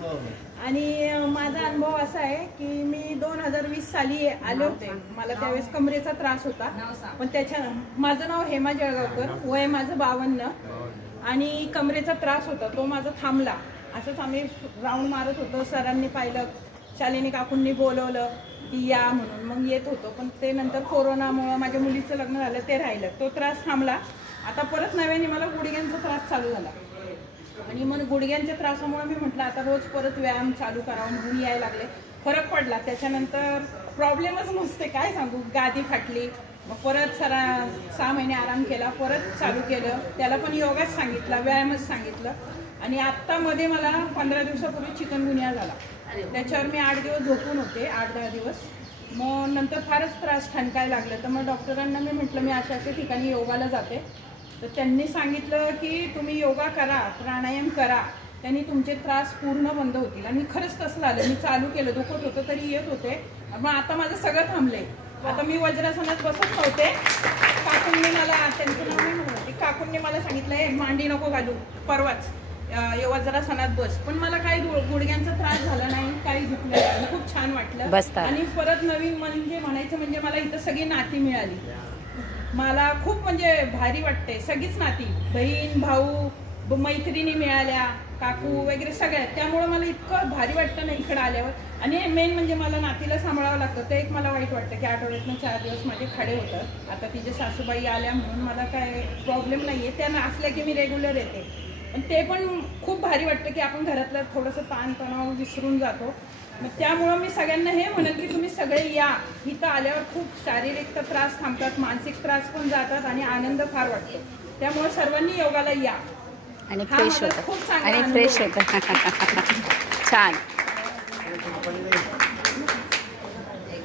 आणि माझा अनुभव असा आहे की मी 2020 साली आले होते. मला त्यावेळेस कमरेचा त्रास होता, पण माझं नाव हेमा जळगावकर, वय माझं 52 आणि कमरेचा त्रास होता तो माझा थांबला. असंच आम्ही राऊंड मारत होतो, सरांनी पाहिलं, शालिनी काकूंनी बोलवलं की या म्हणून, मग येत होतो. पण ते नंतर कोरोनामुळं माझ्या मुलीचं लग्न झालं, ते राहिलं, तो त्रास थांबला. आता परत नव्याने मला गुडघ्यांचा त्रास चालू झाला आणि मग गुडघ्यांच्या त्रासामुळे मी म्हटलं आता रोज परत व्यायाम चालू करावं म्हणून यायला लागले. फरक पडला. त्याच्यानंतर प्रॉब्लेमच नसते, काय सांगू, गादी फाटली. मग परत 6 महिने आराम केला, परत चालू केलं. त्याला पण योगाच सांगितला, व्यायामच सांगितलं. आणि आत्ता मध्ये मला 15 दिवसापूर्वी चिकनगुनिया झाला. त्याच्यावर मी 8 दिवस झोपून होते, 8-10 दिवस. मग नंतर फारच त्रास ठणकायला लागलं. तर मग डॉक्टरांना मी म्हटलं मी अशा ठिकाणी योगाला जाते. तर त्यांनी सांगितलं की तुम्ही योगा करा, प्राणायाम करा, त्यांनी तुमचे त्रास पूर्ण बंद होतील. आणि खरंच तसं झालं. मी चालू केलं, दुखत होतं तरी येत होते. मग आता माझं सगळं थांबलंय. आता मी वज्रासनात बसत नव्हते. काकूंनी मला, त्यांचं नाव नाही म्हणत, काकूंनी मला सांगितलं मांडी नको घालू, परवाच वज्रासनात बस. पण मला काही गुडघ्यांचा त्रास झाला नाही, काही दुखलं नाही, खूप छान वाटलं. आणि परत नवीन म्हणायचं म्हणजे मला इथं सगळी नाती मिळाली. मला खूप म्हणजे भारी वाटते. सगळीच नाती, बहीण भाऊ मैत्रिणी मिळाल्या, काकू वगैरे सगळ्या. त्यामुळे मला इतकं भारी वाटतं ना इकडं आल्यावर. आणि मेन म्हणजे मला नातीला सांभाळावं लागतं. ते एक मला वाईट वाटतं की आठवड्यातनं 4 दिवस माझे खडे होतात. आता तिचे सासूबाई आल्या म्हणून मला काय प्रॉब्लेम नाही आहे, त्या असल्या की मी रेग्युलर येते. पण ते पण खूप भारी वाटतं की आपण घरातलं थोडंसं ताणतणाव विसरून जातो. मग त्यामुळं मी सगळ्यांना हे म्हणेन की तुम्ही सगळे या. इथं आल्यावर खूप शारीरिक त्रास थांबतात, मानसिक त्रास पण जातात आणि आनंद फार वाटतो. त्यामुळे सर्वांनी योगाला या आणि फ्रेश होतं. छान.